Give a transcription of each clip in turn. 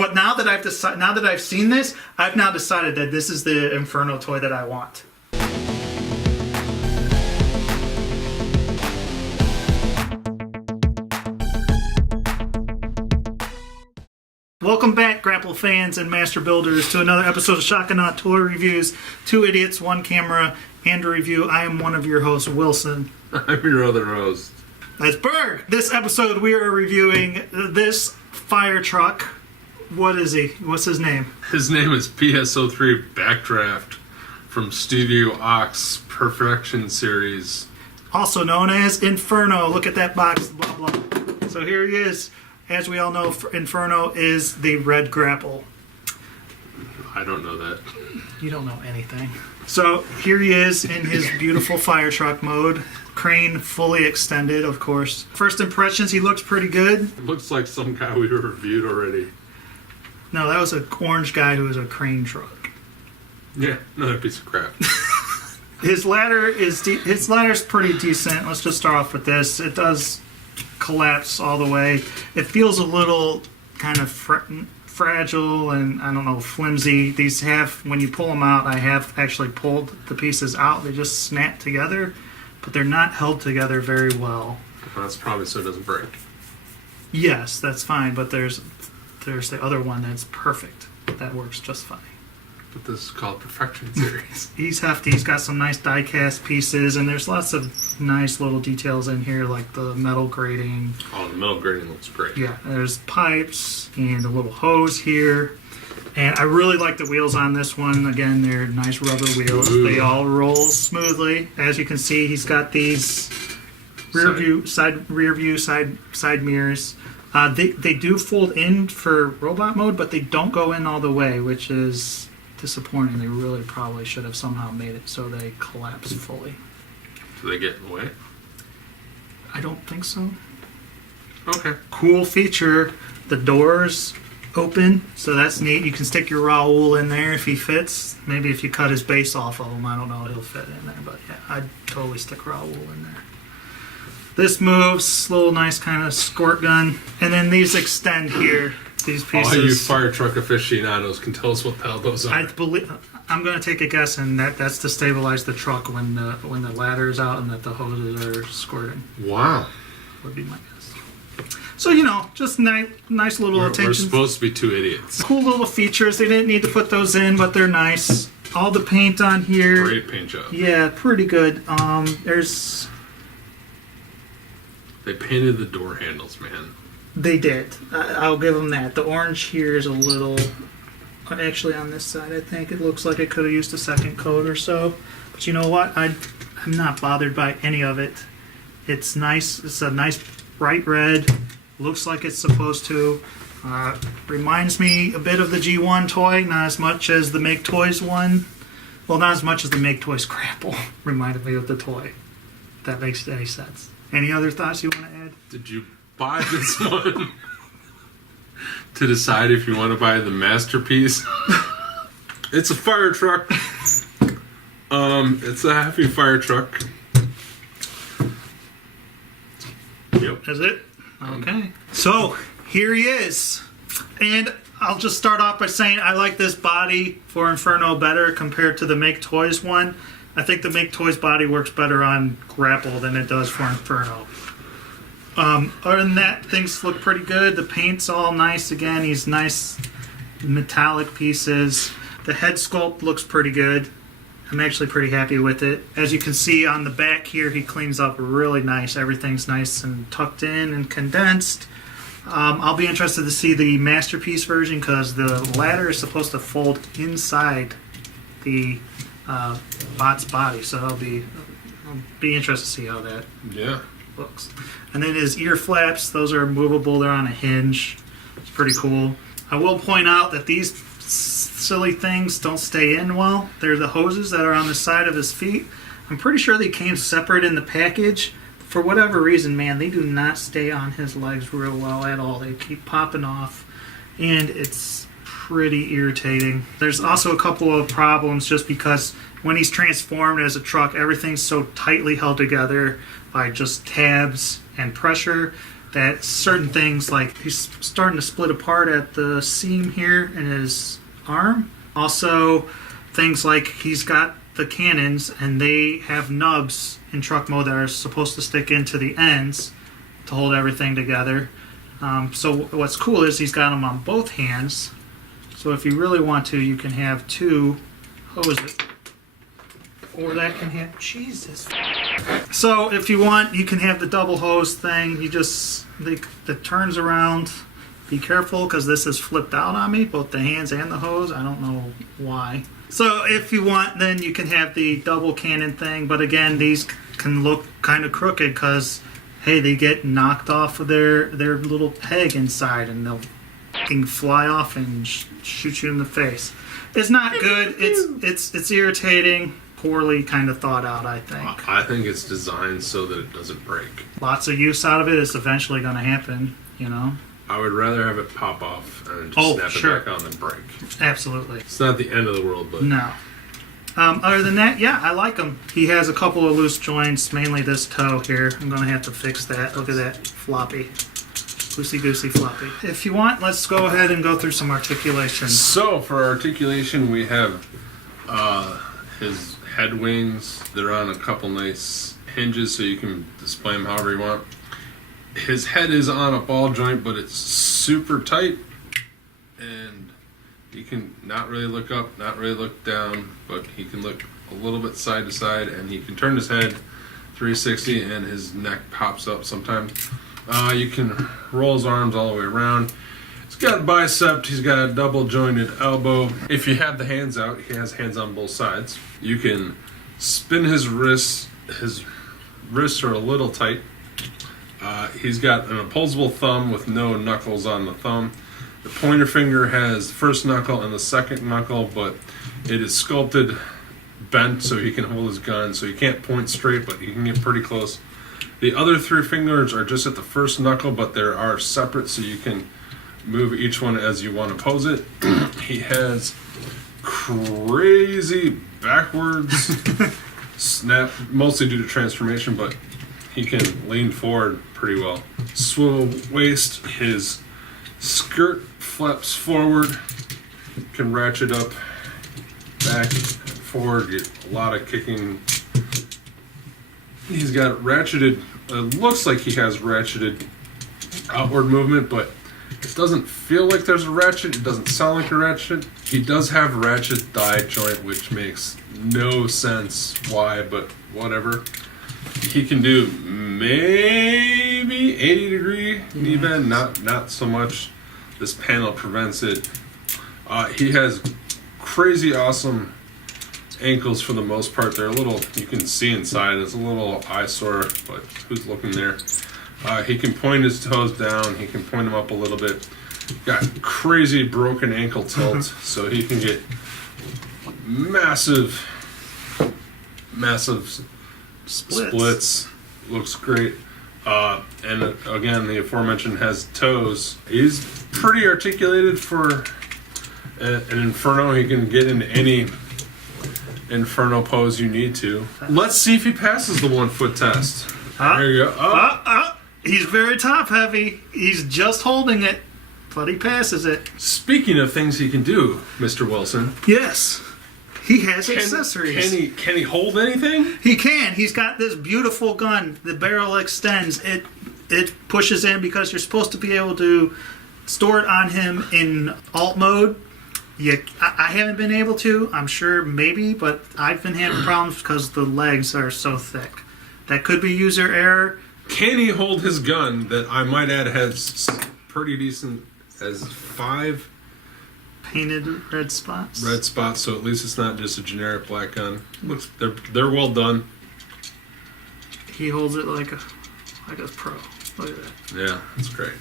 But now that I've seen this, I've now decided that this is the Inferno toy that I want. Welcome back, Grapple fans and master builders, to another episode of Shotgun Toy Reviews. 2 idiots, 1 camera, and a review. I am one of your hosts, Wilson. I'm your other host. That's Berg. This episode, we are reviewing this fire truck. What is he? What's his name? His name is PS-03 Backdraft from Studio Ox Perfection Series. Also known as Inferno. Look at that box, blah, blah. So here he is. As we all know, Inferno is the red Grapple. I don't know that. You don't know anything. So here he is in his beautiful fire truck mode. Crane fully extended, of course. First impressions, he looks pretty good. It looks like some guy we reviewed already. No, that was an orange guy who was a crane truck. Yeah, another piece of crap. His ladder's pretty decent. Let's just start off with this. It does collapse all the way. It feels a little kind of fragile and, I don't know, flimsy. These have, when you pull them out, I have actually pulled the pieces out. They just snap together, but they're not held together very well. That's probably so it doesn't break. Yes, that's fine, but there's the other one that's perfect. That works just fine. But this is called Perfection Series. He's hefty. He's got some nice die-cast pieces, and there's lots of nice little details in here, like the metal grating. Oh, the metal grating looks great. Yeah, there's pipes and a little hose here. And I really like the wheels on this one. Again, they're nice rubber wheels. Ooh. They all roll smoothly. As you can see, he's got these side mirrors. They do fold in for robot mode, but they don't go in all the way, which is disappointing. They really probably should have somehow made it so they collapse fully. Do they get in the way? I don't think so. Okay. Cool feature. The doors open, so that's neat. You can stick your Raoul in there if he fits. Maybe if you cut his base off of him, I don't know, he'll fit in there. But yeah, I'd totally stick Raoul in there. This moves, little nice kind of squirt gun. And then these extend here, these pieces. All you fire truck aficionados can tell us what the hell those are. I'm going to take a guess, and that's to stabilize the truck when the ladder is out and that the hoses are squirting. Wow. Would be my guess. So, just nice little attention. We're supposed to be 2 idiots. Cool little features. They didn't need to put those in, but they're nice. All the paint on here. Great paint job. Yeah, pretty good. They painted the door handles, man. They did. I'll give them that. The orange here is a little... Actually, on this side, I think it looks like it could have used a second coat or so. But you know what? I'm not bothered by any of it. It's nice. It's a nice bright red. Looks like it's supposed to. Reminds me a bit of the G1 toy. Not as much as the Make Toys one. Well, not as much as the Make Toys Grapple reminded me of the toy. If that makes any sense. Any other thoughts you want to add? Did you buy this one to decide if you want to buy the masterpiece? It's a fire truck. It's a heavy fire truck. Yep. That's it? Okay. So, here he is. And I'll just start off by saying I like this body for Inferno better compared to the Make Toys one. I think the Make Toys body works better on Grapple than it does for Inferno. Other than that, things look pretty good. The paint's all nice again. These nice metallic pieces. The head sculpt looks pretty good. I'm actually pretty happy with it. As you can see on the back here, he cleans up really nice. Everything's nice and tucked in and condensed. I'll be interested to see the Masterpiece version because the ladder is supposed to fold inside the bot's body, so I'll be interested to see how that looks. And then his ear flaps, those are movable. They're on a hinge. It's pretty cool. I will point out that these silly things don't stay in well. They're the hoses that are on the side of his feet. I'm pretty sure they came separate in the package. For whatever reason, man, they do not stay on his legs real well at all. They keep popping off, and it's pretty irritating. There's also a couple of problems just because when he's transformed as a truck, everything's so tightly held together by just tabs and pressure. that certain things, like he's starting to split apart at the seam here in his arm. Also, things like he's got the cannons and they have nubs in truck mode that are supposed to stick into the ends to hold everything together. So what's cool is he's got them on both hands. So if you really want to, you can have two hoses. Or that can have... Jesus. So if you want, you can have the double hose thing. You just... It turns around. Be careful, because this is flipped out on me, both the hands and the hose. I don't know why. So if you want, then you can have the double cannon thing. But again, these can look kind of crooked, because, hey, they get knocked off of their little peg inside, and they'll can fly off and shoot you in the face. It's not good. It's irritating. Poorly kind of thought out, I think. I think it's designed so that it doesn't break. Lots of use out of it. It's eventually going to happen, you know? I would rather have it pop off and just snap it back on than break. Absolutely. It's not the end of the world, but... No. Other than that, yeah, I like him. He has a couple of loose joints, mainly this toe here. I'm going to have to fix that. Look at that floppy. Loosey-goosey floppy. If you want, let's go ahead and go through some articulation. So, for articulation, we have his head wings. They're on a couple nice hinges, so you can display them however you want. His head is on a ball joint, but it's super tight, and he can not really look up, not really look down, but he can look a little bit side to side, and he can turn his head 360, and his neck pops up sometimes. You can roll his arms all the way around. He's got a bicep, he's got a double jointed elbow. If you have the hands out, he has hands on both sides. You can spin his wrists. His wrists are a little tight. He's got an opposable thumb with no knuckles on the thumb. The pointer finger has the first knuckle and the second knuckle, but it is sculpted bent so he can hold his gun, so he can't point straight, but he can get pretty close. The other three fingers are just at the first knuckle, but they are separate, so you can move each one as you want to pose it. He has crazy backwards snap, mostly due to transformation, but he can lean forward pretty well. Swivel waist, his skirt flaps forward, can ratchet up, back, and forward, get a lot of kicking. He's got ratcheted, it looks like he has ratcheted outward movement, but it doesn't feel like there's a ratchet. It doesn't sound like a ratchet. He does have ratchet thigh joint, which makes no sense why, but whatever. He can do maybe 80 degree knee bend, not so much. This panel prevents it. He has crazy awesome ankles for the most part. They're a little, you can see inside, it's a little eyesore, but who's looking there? He can point his toes down, he can point them up a little bit. Got crazy broken ankle tilt, so he can get massive splits. Looks great. And again, the aforementioned has toes. He's pretty articulated for an Inferno. He can get into any Inferno pose you need to. Let's see if he passes the 1 foot test. There you go. He's very top heavy. He's just holding it, but he passes it. Speaking of things he can do, Mr. Wilson. Yes. He has accessories. Can he hold anything? He can. He's got this beautiful gun. The barrel extends. It pushes in because you're supposed to be able to store it on him in alt mode. I haven't been able to. I'm sure maybe, but I've been having problems because the legs are so thick. That could be user error. Can he hold his gun that I might add has pretty decent, has 5 painted red spots? Red spots, so at least it's not just a generic black gun. Looks they're well done. He holds it like a pro. Look at that. Yeah, that's great.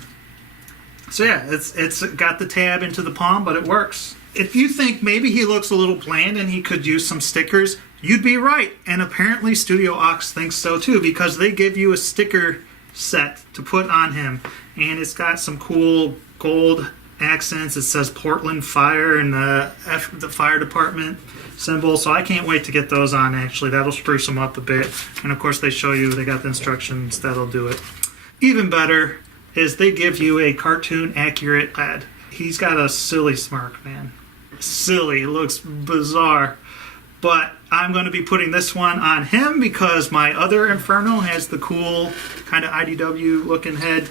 So yeah, it's got the tab into the palm, but it works. If you think maybe he looks a little bland and he could use some stickers, you'd be right. And apparently Studio Ox thinks so too, because they give you a sticker set to put on him, and it's got some cool gold accents. It says Portland Fire and the fire department symbol, so I can't wait to get those on. Actually, that'll spruce them up a bit. And of course they show you, they got the instructions that'll do it even better. is they give you a cartoon accurate head. He's got a silly smirk, man. Silly. It looks bizarre. But I'm going to be putting this one on him because my other Inferno has the cool kind of IDW looking head.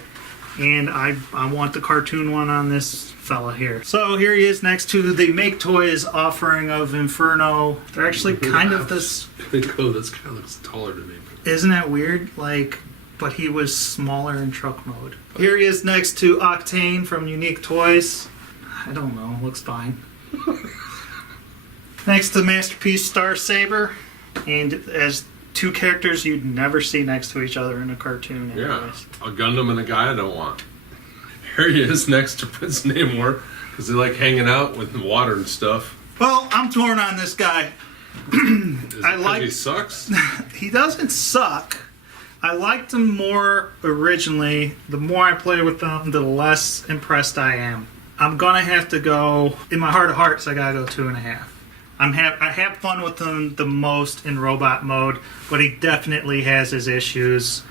And I want the cartoon one on this fella here. So here he is next to the Make Toys offering of Inferno. They're actually kind of this... This kind of looks taller to me. Isn't that weird? But he was smaller in truck mode. Here he is next to Octane from Unique Toys. I don't know, looks fine. Next to Masterpiece Star Saber. And as two characters you'd never see next to each other in a cartoon. Yeah, anyways. a Gundam and a guy I don't want. Here he is next to Prince Namor, because they like hanging out with the water and stuff. Well, I'm torn on this guy. He sucks? He doesn't suck. I liked him more originally. The more I play with him, the less impressed I am. I'm gonna have to go, in my heart of hearts, I gotta go 2.5. I have fun with him the most in robot mode, but he definitely has his issues.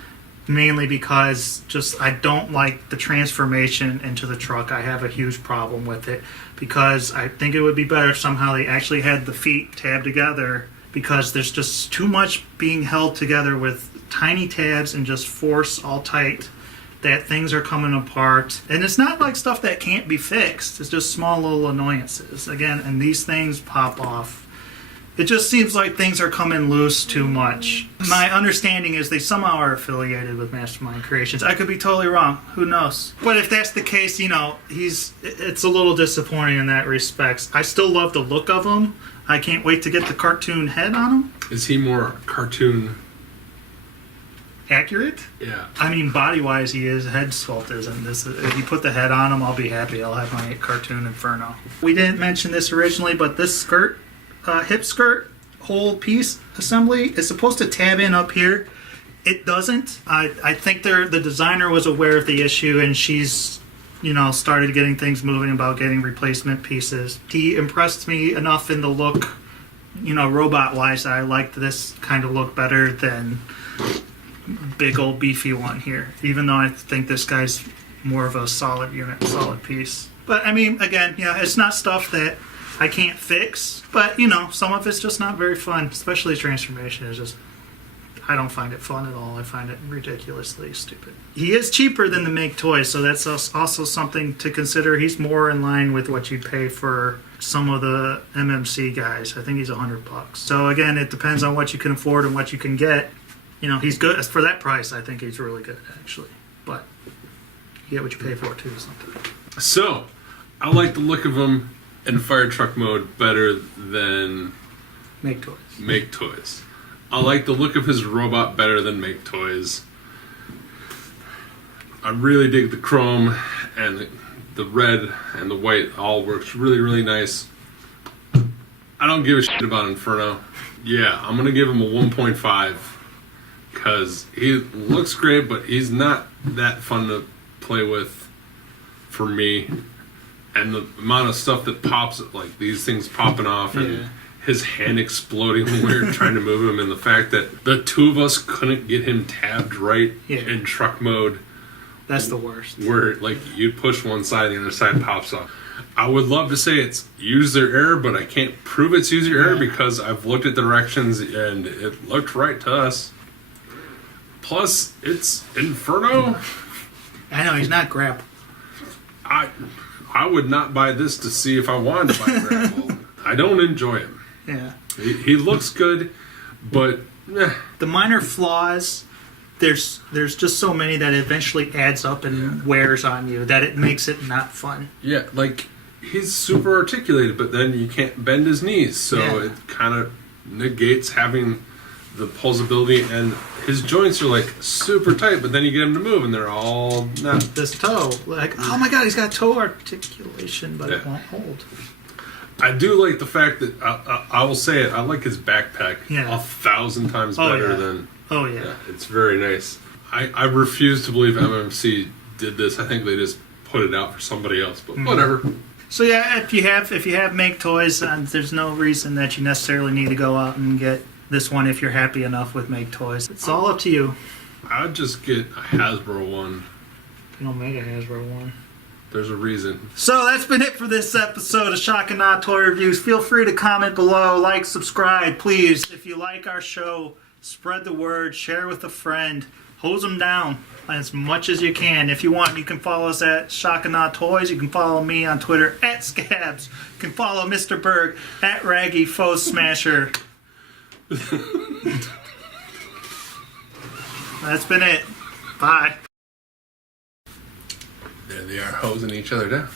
Mainly because I don't like the transformation into the truck. I have a huge problem with it because I think it would be better if somehow they actually had the feet tabbed together, because there's just too much being held together with tiny tabs and just force all tight that things are coming apart. And it's not like stuff that can't be fixed. It's just small little annoyances. Again, and these things pop off. It just seems like things are coming loose too much. My understanding is they somehow are affiliated with Mastermind Creations. I could be totally wrong. Who knows? But if that's the case, it's a little disappointing in that respect. I still love the look of him. I can't wait to get the cartoon head on him. Is he more cartoon accurate? Yeah. I mean, body-wise, he is. Head sculpt isn't. If you put the head on him, I'll be happy. I'll have my cartoon Inferno. We didn't mention this originally, but this skirt, hip skirt, whole piece assembly is supposed to tab in up here. It doesn't. I think the designer was aware of the issue, and she's, started getting things moving about getting replacement pieces. He impressed me enough in the look, robot-wise. I liked this kind of look better than big old beefy one here, even though I think this guy's more of a solid unit, solid piece. But I mean, again, it's not stuff that I can't fix, but some of it's just not very fun, especially transformation is just, I don't find it fun at all. I find it ridiculously stupid. He is cheaper than the Make Toys, so that's also something to consider. He's more in line with what you'd pay for some of the MMC guys. I think he's $100. So again, it depends on what you can afford and what you can get. He's good. For that price, I think he's really good, actually. But you get what you pay for, too, sometimes. So, I like the look of him in fire truck mode better than Make Toys. I like the look of his robot better than Make Toys. I really dig the chrome, and the red and the white all works really, really nice. I don't give a shit about Inferno. Yeah, I'm going to give him a 1.5. Because he looks great, but he's not that fun to play with for me. And the amount of stuff that pops, like these things popping off, and his hand exploding when we were trying to move him, and the fact that the two of us couldn't get him tabbed right in truck mode. That's the worst. Where, you'd push one side and the other side pops off. I would love to say it's user error, but I can't prove it's user error because I've looked at the directions and it looked right to us. Plus, it's Inferno. I know, he's not Grapple. I would not buy this to see if I wanted to buy Grapple. I don't enjoy him. Yeah. He looks good, but... The minor flaws, there's just so many that eventually adds up and wears on you that it makes it not fun. Yeah, he's super articulated, but then you can't bend his knees, so it kind of negates having the pulsability, and his joints are super tight, but then you get him to move and they're all not. This toe, oh my god, he's got toe articulation, but it won't hold. I do like the fact that I will say it. I like his backpack 1,000 times better than. Oh yeah, it's very nice. I refuse to believe MMC did this. I think they just put it out for somebody else, but whatever. So if you have Make Toys, there's no reason that you necessarily need to go out and get this one if you're happy enough with Make Toys. It's all up to you. I'd just get a Hasbro one They don't make a Hasbro one. There's a reason. So that's been it for this episode of Shock and Awe Toy Reviews. Feel free to comment below, like, subscribe, please. If you like our show, spread the word, share with a friend, hose them down as much as you can. If you want, you can follow us at Shock and Awe Toys. You can follow me on Twitter at Scabs. You can follow Mr. Berg at Raggy Foe Smasher. That's been it. Bye. There they are, hosing each other down.